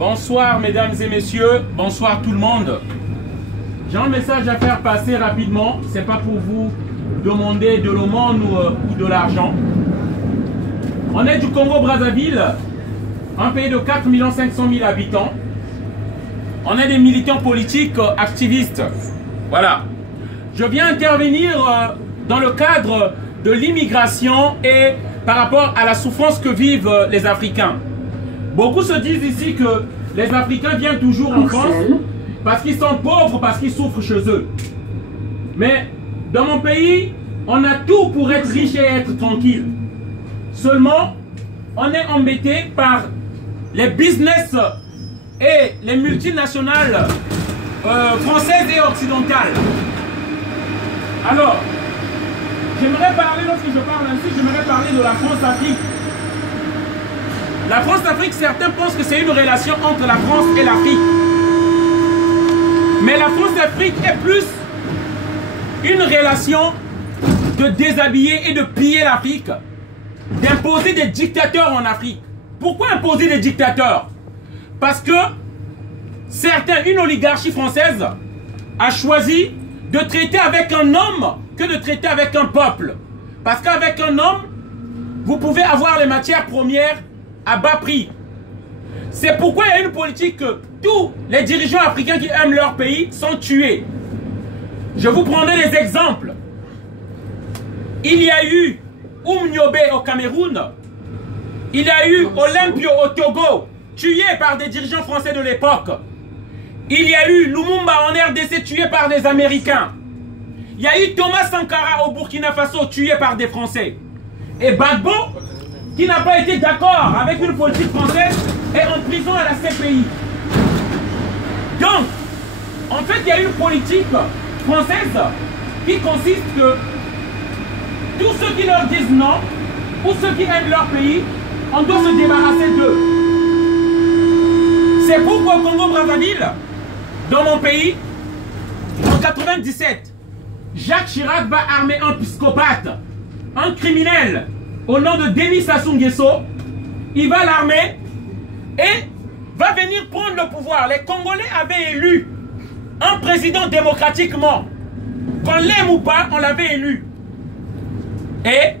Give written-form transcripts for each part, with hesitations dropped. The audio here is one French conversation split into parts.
Bonsoir mesdames et messieurs, bonsoir tout le monde. J'ai un message à faire passer rapidement, c'est pas pour vous demander de l'aumône ou de l'argent. On est du Congo-Brazzaville, un pays de 4 500 000 habitants. On est des militants politiques activistes. Voilà. Je viens intervenir dans le cadre de l'immigration et par rapport à la souffrance que vivent les Africains. Beaucoup se disent ici que les Africains viennent toujours en France parce qu'ils sont pauvres, parce qu'ils souffrent chez eux. Mais dans mon pays, on a tout pour être riche et être tranquille. Seulement, on est embêté par les business et les multinationales françaises et occidentales. Alors, j'aimerais parler, lorsque je parle ainsi, j'aimerais parler de la France-Afrique. La France-Afrique, certains pensent que c'est une relation entre la France et l'Afrique. Mais la France-Afrique est plus une relation de déshabiller et de piller l'Afrique, d'imposer des dictateurs en Afrique. Pourquoi imposer des dictateurs? Parce que certains, une oligarchie française a choisi de traiter avec un homme que de traiter avec un peuple. Parce qu'avec un homme, vous pouvez avoir les matières premières à bas prix. C'est pourquoi il y a une politique que tous les dirigeants africains qui aiment leur pays sont tués. Je vous prendrai des exemples. Il y a eu Oumniobé au Cameroun. Il y a eu Olympio au Togo, tué par des dirigeants français de l'époque. Il y a eu Lumumba en RDC, tué par des Américains. Il y a eu Thomas Sankara au Burkina Faso, tué par des Français. Et Gbagbo, qui n'a pas été d'accord avec une politique française, est en prison à la CPI. Donc, en fait, il y a une politique française qui consiste que tous ceux qui leur disent non, ou ceux qui aiment leur pays, on doit se débarrasser d'eux. C'est pourquoi au Congo-Brazzaville, dans mon pays, en 97, Jacques Chirac va armer un psychopathe, un criminel, au nom de Denis Sassou Nguesso. Il va l'armer et va venir prendre le pouvoir. Les Congolais avaient élu un président démocratiquement. Qu'on l'aime ou pas, on l'avait élu. Et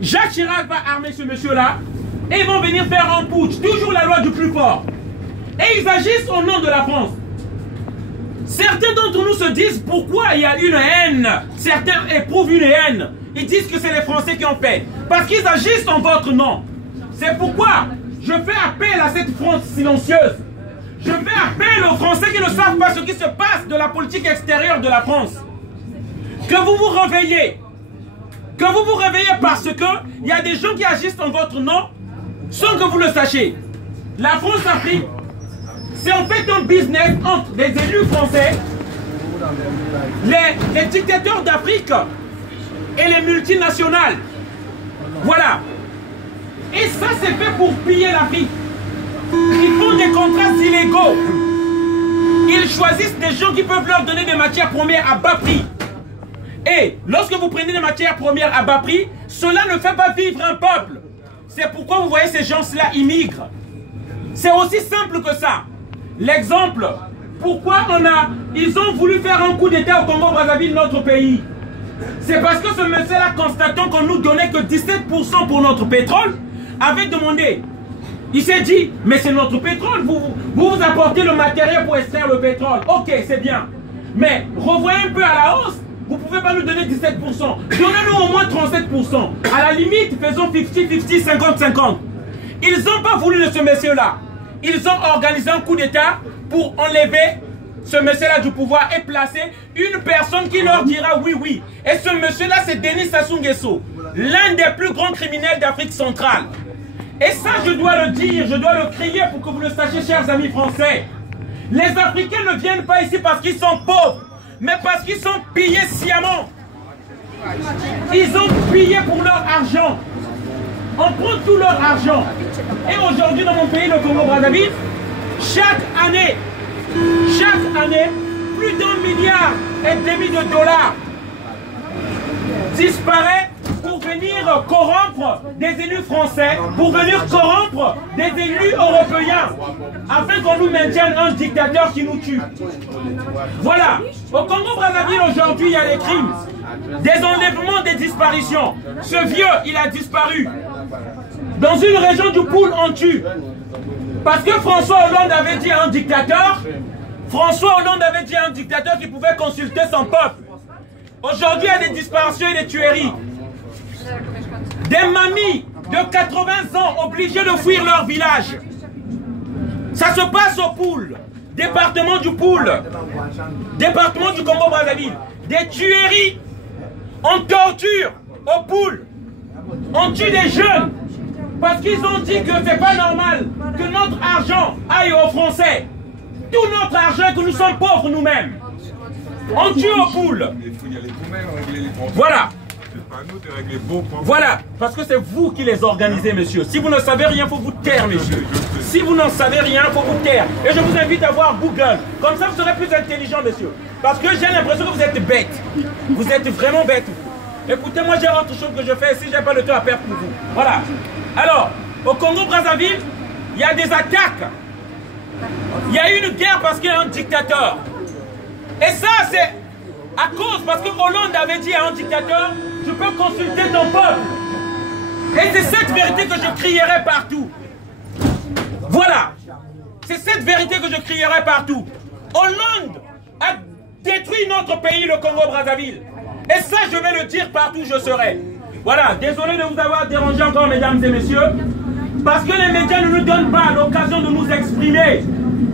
Jacques Chirac va armer ce monsieur-là et ils vont venir faire un putsch. Toujours la loi du plus fort. Et ils agissent au nom de la France. Certains d'entre nous se disent pourquoi il y a une haine. Certains éprouvent une haine. Ils disent que c'est les Français qui ont fait. Parce qu'ils agissent en votre nom. C'est pourquoi je fais appel à cette France silencieuse. Je fais appel aux Français qui ne savent pas ce qui se passe de la politique extérieure de la France. Que vous vous réveillez. Que vous vous réveillez parce que il y a des gens qui agissent en votre nom sans que vous le sachiez. La France-Afrique, c'est en fait un business entre les élus français, les dictateurs d'Afrique et les multinationales. Voilà. Et ça, c'est fait pour piller l'Afrique. Ils font des contrats illégaux. Ils choisissent des gens qui peuvent leur donner des matières premières à bas prix. Et lorsque vous prenez des matières premières à bas prix, cela ne fait pas vivre un peuple. C'est pourquoi vous voyez ces gens-là immigrent. C'est aussi simple que ça. L'exemple, pourquoi ils ont voulu faire un coup d'État au Congo-Brazzaville, notre pays. C'est parce que ce monsieur-là, constatant qu'on nous donnait que 17% pour notre pétrole, avait demandé. Il s'est dit, mais c'est notre pétrole, vous apportez le matériel pour extraire le pétrole. Ok, c'est bien. Mais revoyez un peu à la hausse, vous ne pouvez pas nous donner 17%. Donnez-nous au moins 37%. À la limite, faisons 50-50, 50-50. Ils n'ont pas voulu de ce monsieur-là. Ils ont organisé un coup d'État pour enlever ce monsieur-là du pouvoir et placer une personne qui leur dira oui, oui. Et ce monsieur-là, c'est Denis Sassou Nguesso, l'un des plus grands criminels d'Afrique centrale. Et ça, je dois le dire, je dois le crier pour que vous le sachiez, chers amis français. Les Africains ne viennent pas ici parce qu'ils sont pauvres, mais parce qu'ils sont pillés sciemment. Ils ont pillé pour leur argent. On prend tout leur argent. Et aujourd'hui, dans mon pays, le Congo-Brazzaville, chaque année, plus d'1,5 milliard de dollars disparaît pour venir venir corrompre des élus français, pour venir corrompre des élus européens, afin qu'on nous maintienne un dictateur qui nous tue. Voilà. Au Congo-Brazzaville, aujourd'hui, il y a des crimes, des enlèvements, des disparitions. Ce vieux, il a disparu. Dans une région du Poul, on tue. Parce que François Hollande avait dit à un dictateur, qui pouvait consulter son peuple. Aujourd'hui, il y a des disparitions et des tueries. Des mamies de 80 ans obligées de fuir leur village. Ça se passe au Poul, département du Poul, département du Congo-Brazzaville. Des tueries, on torture au Poul, on tue des jeunes parce qu'ils ont dit que c'est pas normal que notre argent aille aux Français. Tout notre argent, que nous sommes pauvres nous-mêmes. On tue au Poul. Voilà. Voilà, parce que c'est vous qui les organisez, monsieur. Si vous ne savez rien, il faut vous taire, monsieur. Si vous n'en savez rien, il faut vous taire. Et je vous invite à voir Google. Comme ça, vous serez plus intelligent, monsieur. Parce que j'ai l'impression que vous êtes bête. Vous êtes vraiment bête. Écoutez, moi, j'ai autre chose que je fais si je n'ai pas le temps à perdre pour vous. Voilà. Alors, au Congo-Brazzaville, il y a des attaques. Il y a eu une guerre parce qu'il y a un dictateur. Et ça, c'est à cause, parce que Hollande avait dit à un dictateur, je peux consulter ton peuple. Et c'est cette vérité que je crierai partout. Voilà. C'est cette vérité que je crierai partout. Hollande a détruit notre pays, le Congo-Brazzaville. Et ça, je vais le dire partout où je serai. Voilà. Désolé de vous avoir dérangé encore, mesdames et messieurs. Parce que les médias ne nous donnent pas l'occasion de nous exprimer.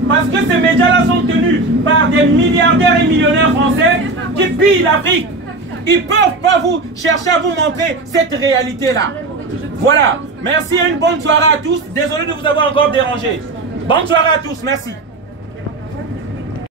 Parce que ces médias-là sont tenus par des milliardaires et millionnaires français qui pillent l'Afrique. Ils ne peuvent pas vous chercher à vous montrer cette réalité-là. Voilà. Merci et une bonne soirée à tous. Désolé de vous avoir encore dérangé. Bonne soirée à tous. Merci.